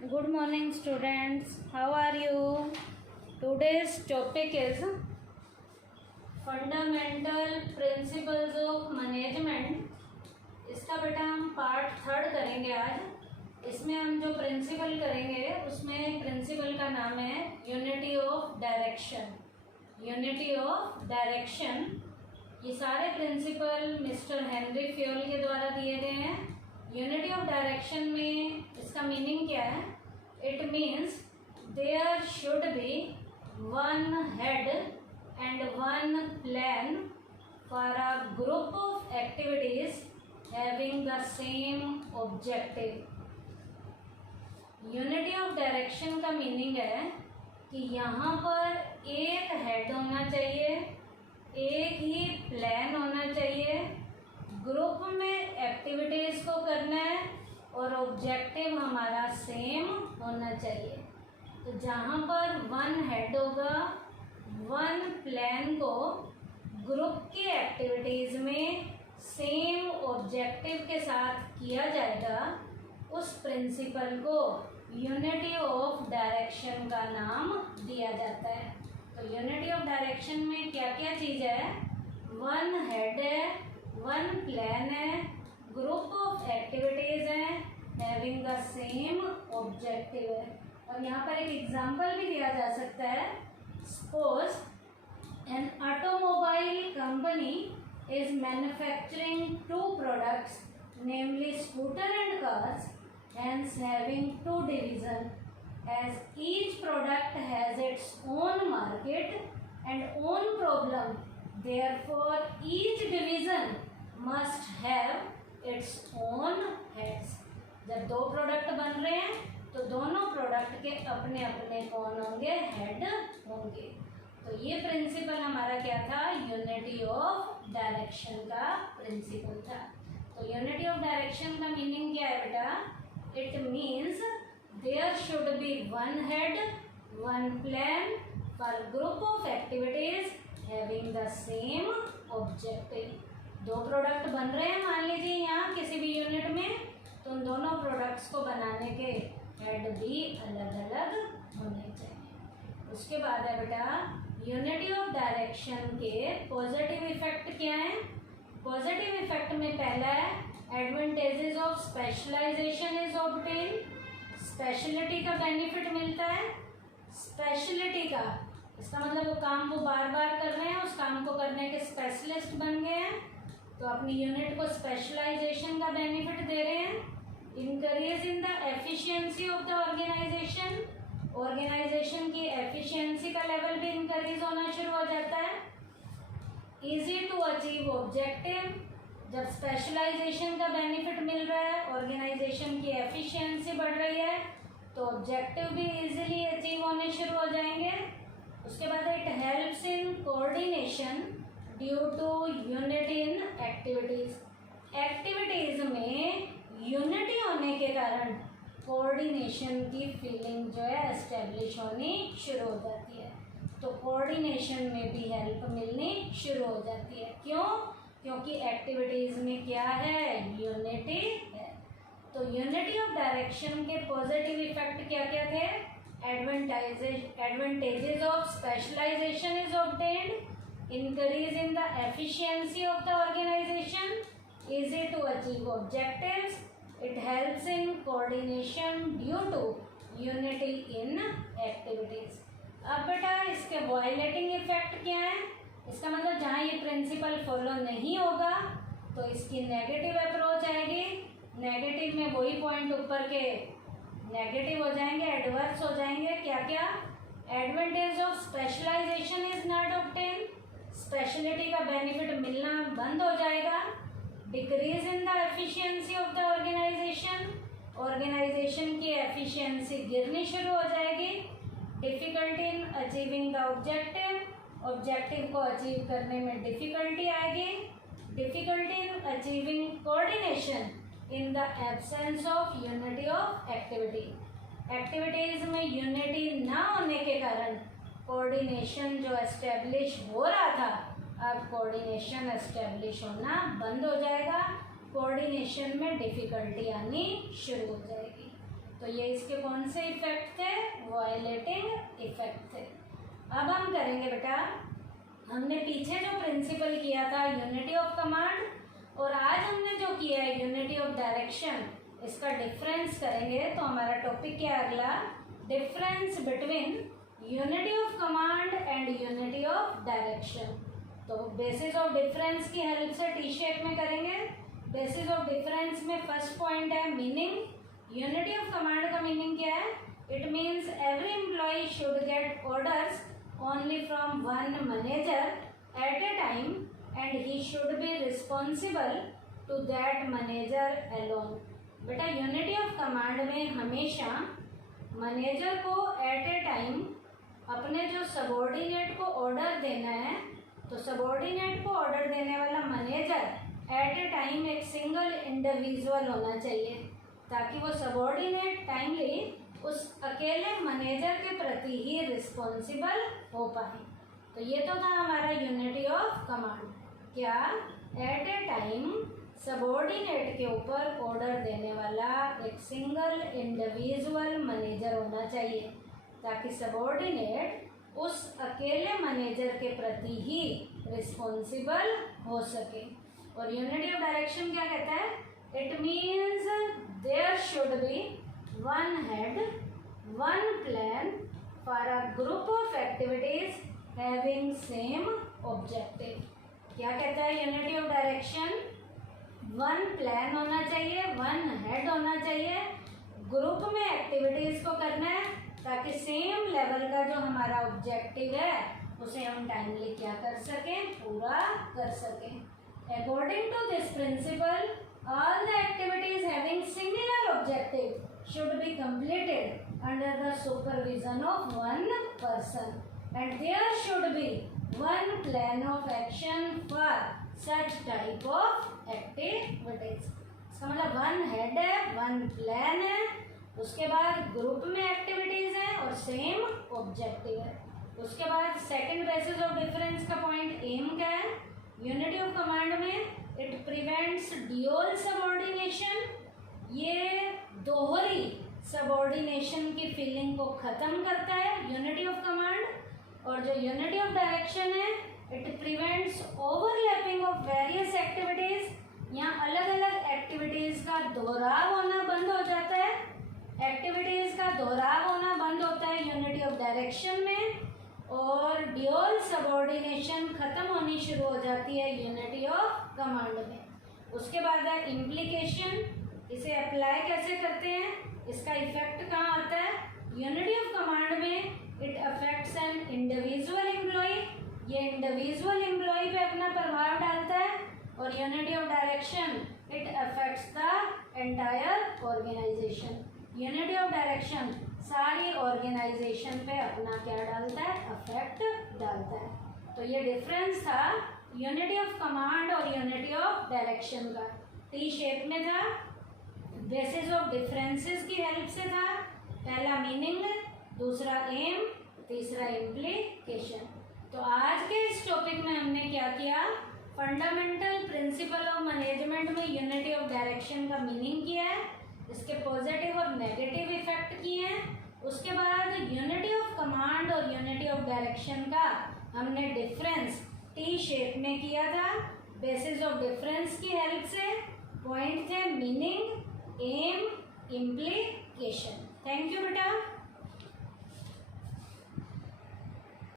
Good morning, students. How are you? Today's topic is Fundamental Principles of Management. इसका बेटा हम part 3 करेंगे आज। इसमें हम जो प्रिंसिपल करेंगे उसमें प्रिंसिपल का नाम है unity of direction. Unity of direction, ये सारे प्रिंसिपल मिस्टर हेनरी फ्योल के द्वारा दिए गए हैं। यूनिटी ऑफ डायरेक्शन में इसका मीनिंग क्या है? It means there should be one head and one plan for a group of activities having the same objective. Unity of direction का मीनिंग है कि यहाँ पर एक हेड होना चाहिए, एक ही प्लान होना चाहिए, ग्रुप में एक्टिविटीज़ को करना है और ऑब्जेक्टिव हमारा सेम होना चाहिए। तो जहाँ पर वन हेड होगा, वन प्लान को ग्रुप की एक्टिविटीज़ में सेम ऑब्जेक्टिव के साथ किया जाएगा, उस प्रिंसिपल को यूनिटी ऑफ डायरेक्शन का नाम दिया जाता है। तो यूनिटी ऑफ डायरेक्शन में क्या क्या चीज़ है? वन हेड है, वन प्लान है, ग्रुप ऑफ एक्टिविटीज़ हैं, हैविंग द सेम ऑब्जेक्टिव है। और यहाँ पर एक एग्जांपल भी दिया जा सकता है। Suppose an automobile company is manufacturing two products namely scooter and cars, hence having two division, as each product has its own market and own problem, therefore each division must have its own heads। जब दो product बन रहे हैं तो दोनों product के अपने अपने कौन होंगे? हेड होंगे। तो ये प्रिंसिपल हमारा क्या था? यूनिटी ऑफ डायरेक्शन का प्रिंसिपल था। तो यूनिटी ऑफ डायरेक्शन का मीनिंग क्या है बेटा? It means there should be one head, one plan for group of activities having the same objective। दो प्रोडक्ट बन रहे हैं मान लीजिए यहाँ किसी भी यूनिट में, तो उन दोनों प्रोडक्ट्स को बनाने के हेड भी अलग अलग होने चाहिए। उसके बाद है बेटा यूनिटी ऑफ डायरेक्शन के पॉजिटिव इफेक्ट क्या है? पॉजिटिव इफेक्ट में पहला है advantages of specialization is obtain. Speciality का बेनिफिट मिलता है। स्पेशलिटी का इसका मतलब वो काम वो बार बार कर रहे हैं, उस काम को करने के स्पेशलिस्ट बन गए हैं, तो अपनी यूनिट को स्पेशलाइजेशन का बेनिफिट दे रहे हैं। Increase in the efficiency of the organization, organization की एफिशिएंसी का लेवल भी इंक्रीज होना शुरू हो जाता है। इजी टू अचीव ऑब्जेक्टिव, जब स्पेशलाइजेशन का बेनिफिट मिल रहा है, ऑर्गेनाइजेशन की एफिशिएंसी बढ़ रही है, तो ऑब्जेक्टिव भी इजीली अचीव होने शुरू हो जाएंगे। उसके बाद it helps in coordination due to unity in activities. Activities में यूनिटी होने के कारण कोऑर्डिनेशन की फीलिंग जो है एस्टेब्लिश होनी शुरू हो जाती है। तो कोऑर्डिनेशन में भी हेल्प मिलनी शुरू हो जाती है। क्यों? क्योंकि एक्टिविटीज़ में क्या है? यूनिटी है। तो यूनिटी ऑफ डायरेक्शन के पॉजिटिव इफेक्ट क्या क्या थे? Advantages of specialization is obtained, increase in the efficiency of the organization, easy to achieve objectives, it helps in coordination due to unity in activities. अब बेटा इसके violating effect क्या है? इसका मतलब जहाँ ये प्रिंसिपल फॉलो नहीं होगा तो इसकी नेगेटिव अप्रोच आएगी। नेगेटिव में वही पॉइंट ऊपर के नेगेटिव हो जाएंगे, एडवर्स हो जाएंगे। क्या क्या? Advantage of specialization is not obtain, speciality का बेनिफिट मिलना बंद हो जाएगा। Decrease in the efficiency of the organization, organization की एफिशिएंसी गिरनी शुरू हो जाएगी। Difficulty in achieving the objective, objective को अचीव करने में डिफिकल्टी आएगी। Difficulty in achieving coordination in the absence of unity of activity. Activities में यूनिटी ना होने के कारण कोऑर्डिनेशन जो एस्टेब्लिश हो रहा था, अब कोऑर्डिनेशन एस्टेब्लिश होना बंद हो जाएगा। कोऑर्डिनेशन में डिफिकल्टी आनी शुरू हो जाएगी। तो ये इसके कौन से इफेक्ट थे? वायलेटिंग इफेक्ट थे। अब हम करेंगे बेटा, हमने पीछे जो प्रिंसिपल किया था यूनिटी ऑफ कमांड, और आज हमने जो किया है यूनिटी ऑफ डायरेक्शन, इसका डिफरेंस करेंगे। तो हमारा टॉपिक क्या है अगला? Difference between unity of command and unity of direction. तो बेसिस ऑफ डिफरेंस की हेल्प से टी शेप में करेंगे। बेसिस ऑफ डिफरेंस में फर्स्ट पॉइंट है मीनिंग। यूनिटी ऑफ कमांड का मीनिंग क्या है? It means every employee should get orders only from one manager at a time and he should be responsible to that manager alone. बेटा unity of command में हमेशा manager को eight a time अपने जो subordinate को order देना है, तो सबॉर्डिनेट को ऑर्डर देने वाला मैनेजर एट ए टाइम एक सिंगल इंडिविजुअल होना चाहिए, ताकि वो सबॉर्डिनेट टाइमली उस अकेले मैनेजर के प्रति ही रिस्पॉन्सिबल हो पाए। तो ये तो था हमारा यूनिटी ऑफ कमांड। क्या? एट ए टाइम सबॉर्डिनेट के ऊपर ऑर्डर देने वाला एक सिंगल इंडिविजुअल मैनेजर होना चाहिए, ताकि सबॉर्डिनेट उस अकेले मैनेजर के प्रति ही रिस्पॉन्सिबल हो सके। और यूनिटी ऑफ डायरेक्शन क्या कहता है? It means there should be one head, one plan for a group of activities having same objective. क्या कहता है unity of direction? One plan होना चाहिए, वन हेड होना चाहिए, ग्रुप में एक्टिविटीज को करना है, ताकि सेम लेवल का जो हमारा ऑब्जेक्टिव है उसे हम टाइमली क्या कर सकें? पूरा कर सकें। According to this principle, all the activities having similar objective should be completed under the supervision of one person, and there should be one plan of action for such type of activities। इसका मतलब one head है, one plan है, उसके बाद group में activities है और same objective है। उसके बाद सेकंड बेसिस ऑफ डिफरेंस का पॉइंट एम क्या है? यूनिटी ऑफ कमांड में इट प्रिवेंट्स ड्यूअल सबऑर्डिनेशन, ये दोहरी सबऑर्डिनेशन की फीलिंग को खत्म करता है यूनिटी ऑफ कमांड। और जो यूनिटी ऑफ डायरेक्शन है, it prevents overlapping of various activities. यहाँ अलग अलग एक्टिविटीज का दोहराव होना बंद हो जाता है, एक्टिविटीज का दोहराव होना बंद होता है यूनिटी ऑफ डायरेक्शन में, और ड्यूअल सबऑर्डिनेशन खत्म होनी शुरू हो जाती है यूनिटी ऑफ कमांड में। उसके बाद है इम्प्लीकेशन। इसे अप्लाई कैसे करते हैं? इसका इफेक्ट कहाँ आता है? यूनिटी ऑफ कमांड में it affects an individual employee, ये इंडिविजुअल एम्प्लॉय पे अपना प्रभाव डालता है। और unity of direction it affects the entire organization. Unity of direction सारी ऑर्गेनाइजेशन पे अपना क्या डालता है? अफेक्ट डालता है। तो ये डिफरेंस था यूनिटी ऑफ कमांड और यूनिटी ऑफ डायरेक्शन का। टी शेप में था, बेसिस ऑफ डिफरेंसेस की हेल्प से था। पहला मीनिंग, दूसरा एम, तीसरा इम्प्लीकेशन। तो आज के इस टॉपिक में हमने क्या किया? फंडामेंटल प्रिंसिपल ऑफ मैनेजमेंट में यूनिटी ऑफ डायरेक्शन का मीनिंग किया है, इसके पॉजिटिव और नेगेटिव इफेक्ट किए हैं। उसके बाद यूनिटी ऑफ कमांड और यूनिटी ऑफ डायरेक्शन का हमने डिफरेंस टी शेप में किया था। बेसिस ऑफ डिफरेंस की हेल्प से पॉइंट थे meaning, um, implication. Thank you बेटा।